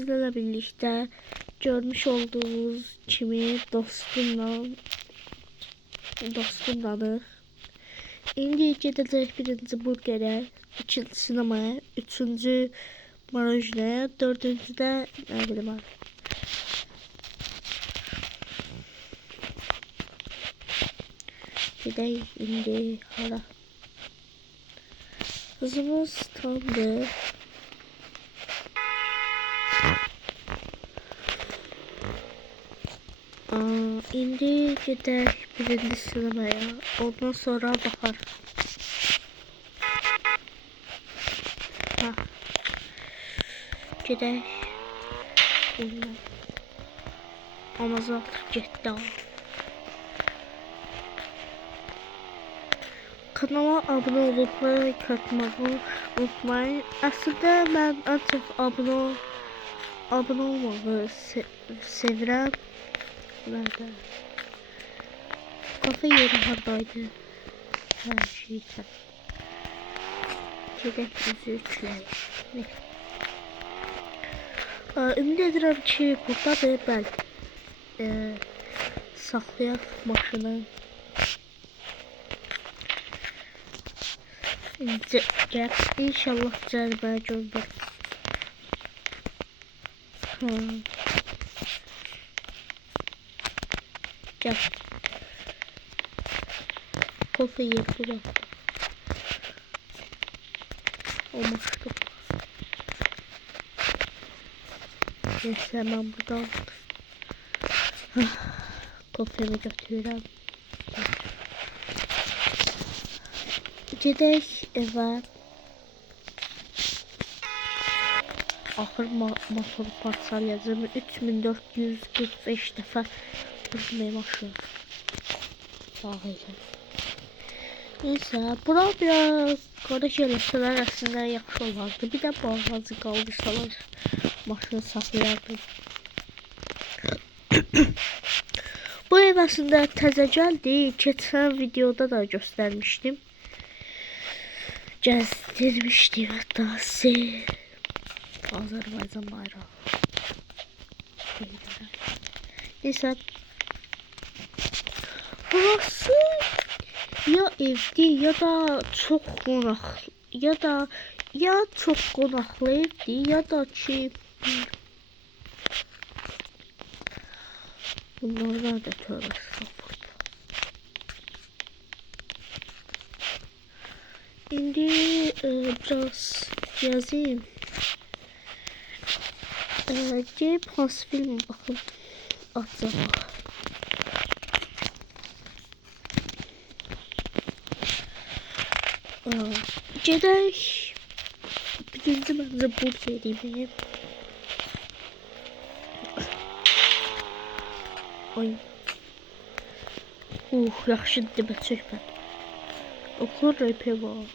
Sizlerle birlikte görmüş olduğunuz kimi dostumla İndi gedəcək birinci burgerə, ikinci sinemaya, üçüncü marojnaya, dördüncü də nə bilim abi. Gedək indi hara. Hızımız tamdır. İndi gedək birinci sinemaya, ondan sonra baxar. Gedək. Amazon getdi. Kanala abunə olub like atmağı unutmayın. Əslində mən ən çox abunə olmağı sevirəm. Nerede? Kafe yeri haradaydı? Her şey tam. Gedək üzü üçləyək. Ümid edirəm ki, buradadır. Bəli. Saxlayaq maşını. İnşallah cərimə görmür. Gel. Kofe yeri yaptım. Olmuştu. Neyse hemen buradan kofemi götürürüm. Gedək evə. Axır motor parçalayacağım. 3445 dəfə vurmayım aşağı. Sağlayacağım. Neyse, bura biraz qarış eləsələr əslində yaxşı olardı. Bir də bağlacı qaldırsalar maşını saxlayardım. Bu ev əslində təzə gəldi. Keçən videoda da göstərmişdim. Gəzdirmişdim hətta sizi. Azərbaycan bayrağı. Neyse. Burası ya evdir ya da çok qonaqlı evdir ya da ki bunlardan da tövbə estağfurullah. İndi biraz yazayım. Gelip hansı film bakın atacağım. Gedək birinci məncə burger yeməyim. Ay. Yaxşı dibə çəkmədim. Okur rəpə var.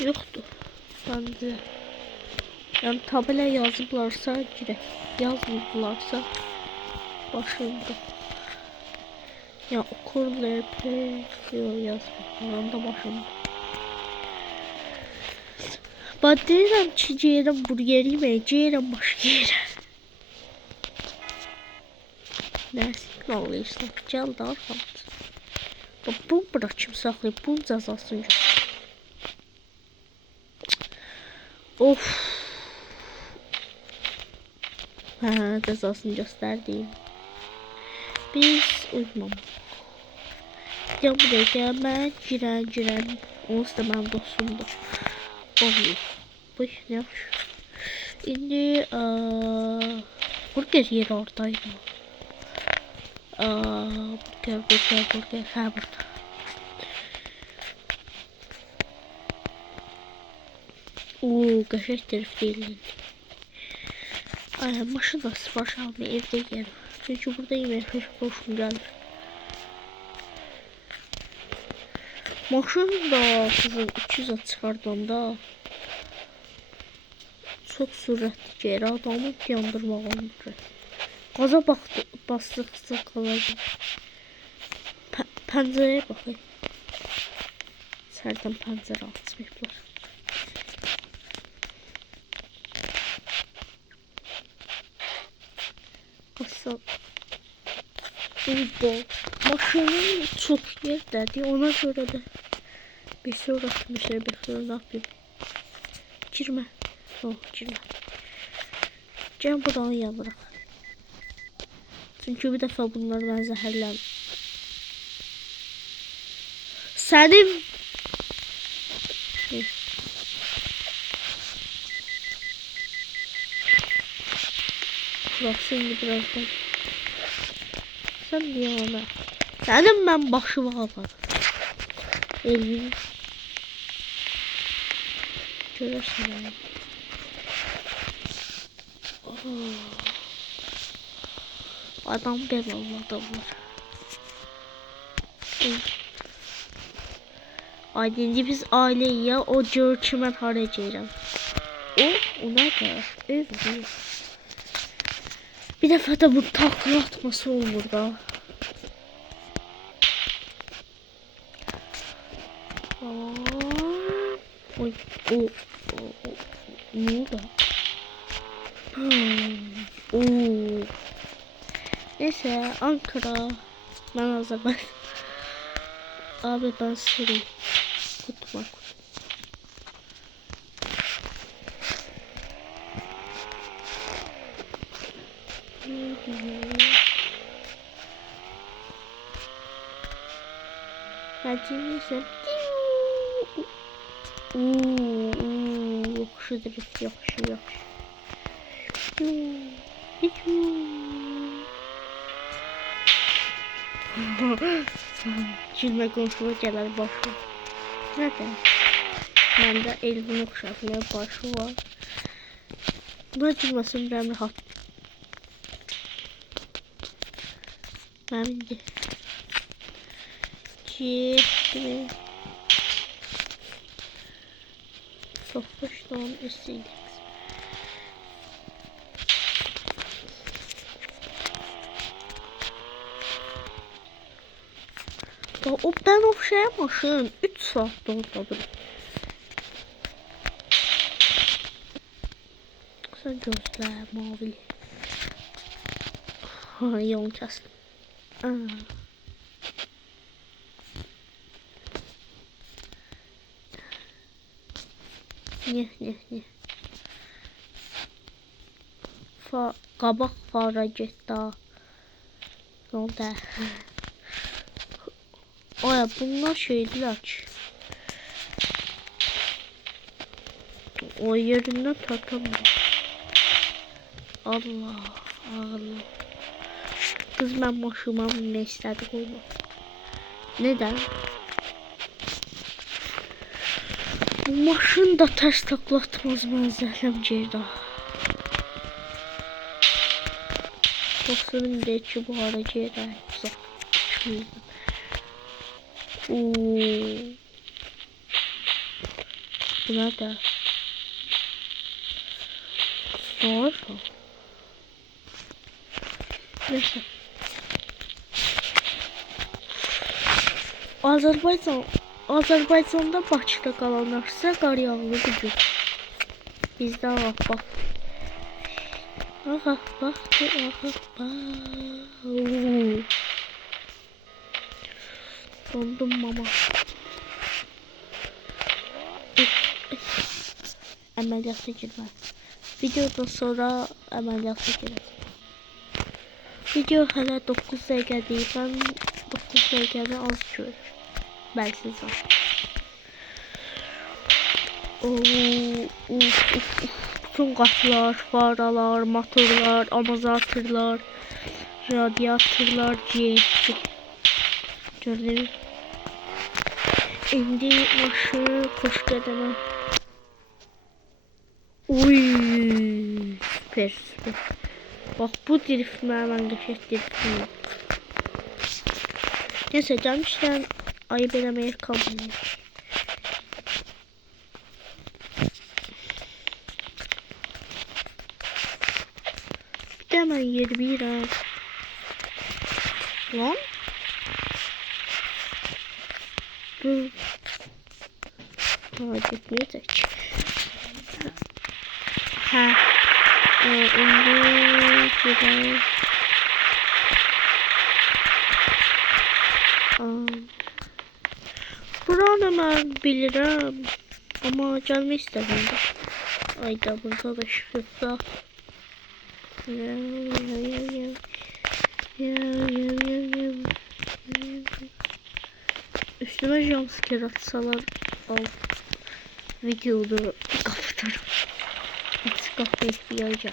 Yoxdur. Bence. Yani tabela yazıblarsa girək. Yazmırlarsa başında. Ya okur rəpə yok yazmırlar da başında. Ben deyirəm ki, deyirəm burger yemək, deyirəm başqa yerə. Nə siqnallayırsan? Gəl də arxamda. Bu bırakım saxlayıb, bunun cəzasını götür. Of. Cəzasını göstərdim. Biz uyumamaq. Gəl buraya gəl, mən girən. Onsuz da mənim dostumdur. Oğlum. Bu ne yapmış? İndi burger yeri oradaydı. Burger. Ha burada. Qəşəng tərif deyil. Maşın da sipariş almaya evdə yerim. Çünkü burada yemək pek hoşum gəlir. Maşın da kızım 200'a çıxardanda çok sürətli gəlir. Adamı yandırmaq olmur. Qaza basdıqca qalacaq. Pəncərəyə baxın. İçəridən pəncərə açmayıblar. Neyse. Bu maşının çok yerdədir. Ona göre de bir şey uğraşmışlar. Bekliyorum ne yapayım. Girme. Oh girme. Gel buradan ya bırak. Çünkü bir defa bunları ben zehirlem. Senin... Bak şimdi birazdan. Sen niye ona? Senin ben başıma alalım. Elini. Görürsün yani. Oh. Adam belalı adamlar. Aydınca biz aileyi ya o George'ı harcayacağım. O nerede? Evet. Bir defa da bu takla atması olur da. Oy, o, ne oldu? Neyse Ankara. Ben Azerbaycan. Abi ben süreyim. Kutuma. Hadi neyse. Yakışı drift yakışı. Gülme konuşma gələr başı. Nədir? Məndə Elvin oxşatmaya başı var. Buna gülməsin biləm rahat. Mənim de. Getdi. Toxuşdan üstüydük. O ben oxşayamamışım. 3 saat oradadır. Sen gözlə mavi. Ha, yolun kəsdim. Ne. Qabaq fara getdi. Ne oldu? Aya bunlar şeydiler ki. O yerinden tatamıyor. Allah. Kız ben maşıma ne istedi koyma. Neden? Bu maşın da ters taklatmaz benzerlem Ceyda. Dostlarım de ki bu ara Ceyda. Güzel. Bu nerede? Doğru. Neyse. Azerbaycan'da Bakıda qalanlarsa qar yağılı gücü. Bizdə bak. Bak. Dondum mama. Əməliyyata girmə. Videodan sonra əməliyyata girəcəm. Video hələ 9 dəqiqə deyil. Ben 9 dəqiqəni az görürüm. Belki var. Bütün qatlar, faralar, motorlar, amortizatörlər, radiatorlar getdi. Gördünüz? İndi maşın xoş qədəmə. Süper. Bak bu drift mən qəşəng driftim. Neyse gelmişken ayıp eləməyə kalmıyor. Bir de hemen yeri bir lan. Bu gitmeyecek. Indi gidelim. var bilirim. Ama gelmek istemiyorum. Ayda burada da şifre. Üstüme jumpscare atsalar al. Videoda kapatırım. Hiç kapı ihtiyacım.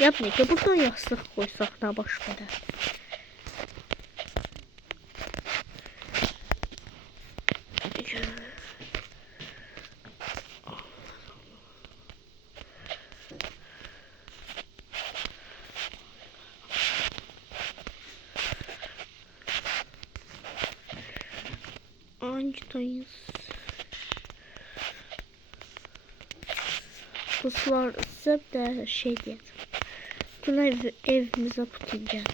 Yapma ki buradan yastık koysak ne baş verər. Ancdayız. Kızlar size de şey diyeyim. Bütün evimize Putin geldi.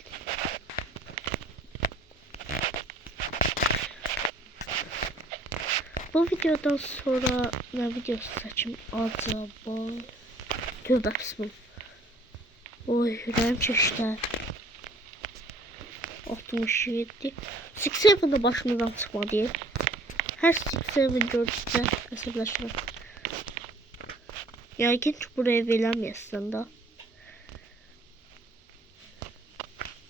Bu videodan sonra ne videosu seçim acaba? Tövbe bismillah. Oy yüreğim çeşitler. 67. 67'de başımızdan çıkmadı. Her 67 gördükçe hesaplaşırım. Yəqin ki buraya verəməyəsən da.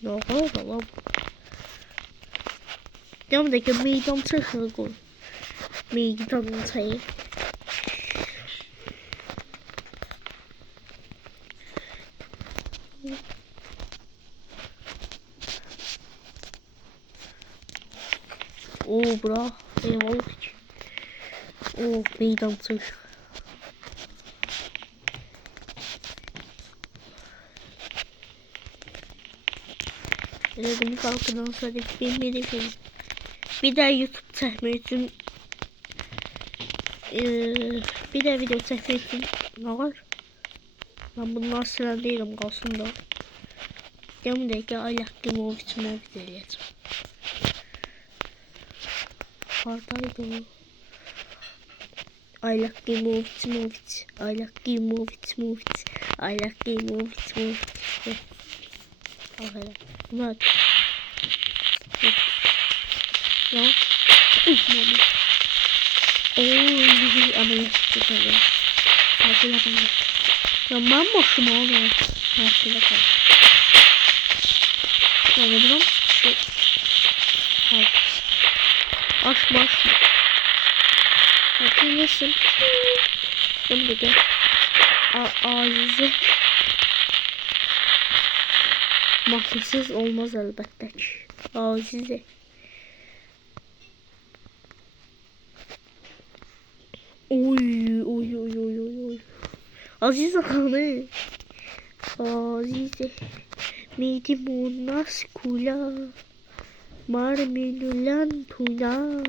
Ne oldu lan? Devam da ki meydan çıxır qoy. Meydanın çayı. Oo bura. Eyvallah ki. Oo meydan çıxır. Dedim kalkıdan sonra bir de YouTube çekmek için bir de video çekmek için ne var? Ben bundan sıra değilim kalsın da. Demin de ki ayaklı moviç eləyəcəm. Haradaydı o? Ayaklı moviç. Ayaklı moviç. Ayaklı moviç. Aferin. Bunlar. Ya. Mama. Oy, ama yaşlı tabii. Hadi yapalım. Ya ben boşum oğlum. Hadi bakalım. Yani buradan şey. Hadi. Açma. Hadi nesin? Şimdi gel. Azize. Mahsussuz olmaz elbette ki. Azize. Oy. Azize kanı. Azize. Medimunas kula. Marminulan tuna.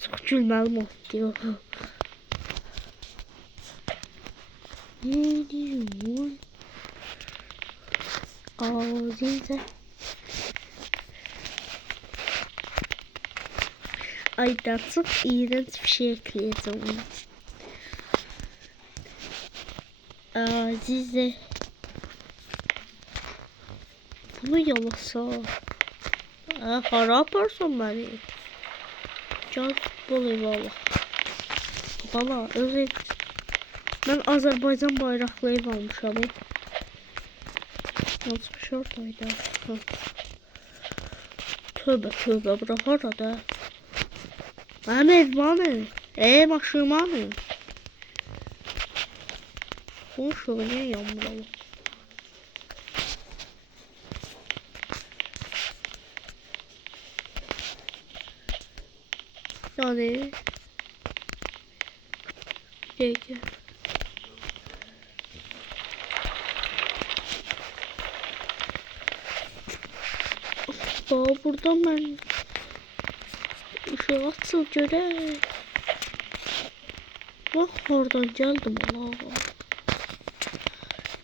Çok gülməlim oldu. Ne diyor? Azize. Aydan çok iğrenç bir şey ekleyeceğim. Azize. Bunu yalasa. Harap olsun beni. Can futbol valla. Valla özür. Ben Azerbaycan bayraklı ev almışam. Nasıl bir şey oradaydı? Tövbe bura harada. Benim evmanı. Maşımanı. Bu şöyle yağmuralı. Yani. Peki. Buradan ben şu atıl göre. Bak oradan geldim Allah.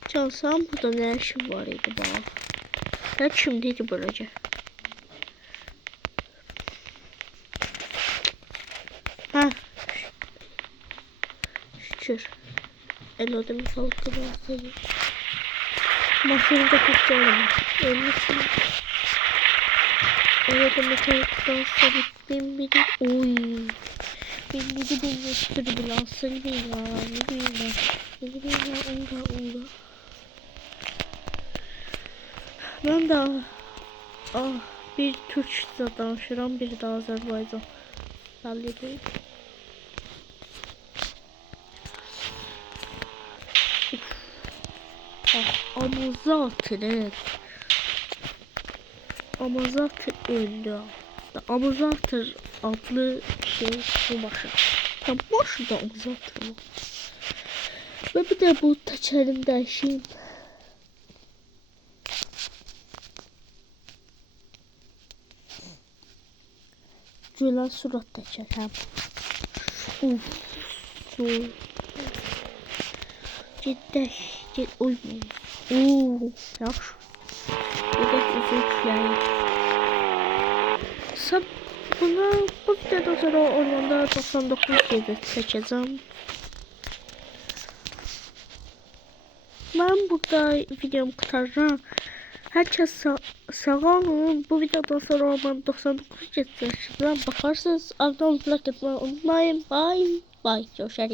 Çalsam burada ne işim var idi bak. Ben şimdiydi böylece. Ha. Şükür. Eladım kalktı ben. Maşını da kapatacağım. Ölmüşsün. Orada metallikten sabitliğim biri. Oy. Beni bir sürü bilansın bir ya. Ne bileyim ben. Ne bileyim ben. Onda. Ben de bir Türkçe danışıram, bir de Azerbaycan. Halledeyim. Amazatır öldü. Amazatır adlı şey bu başa. Tam boş da Amazatır mı? Ve bir de bu teçerim değişeyim. Gülen surat teçerim. Uf. Su. Cidden. Uymuyor. Yaxşı. Bir de üzükler. Bu videodan sonra ormanda 99 yedi seçeceğim. Ben burada videomu kurtaracağım. Herkes sağ olun. Bu videodan sonra ormanda 99 yedi seçeceğim. Bakarsınız abone olmayı unutmayın. Bye. Görüşürüz.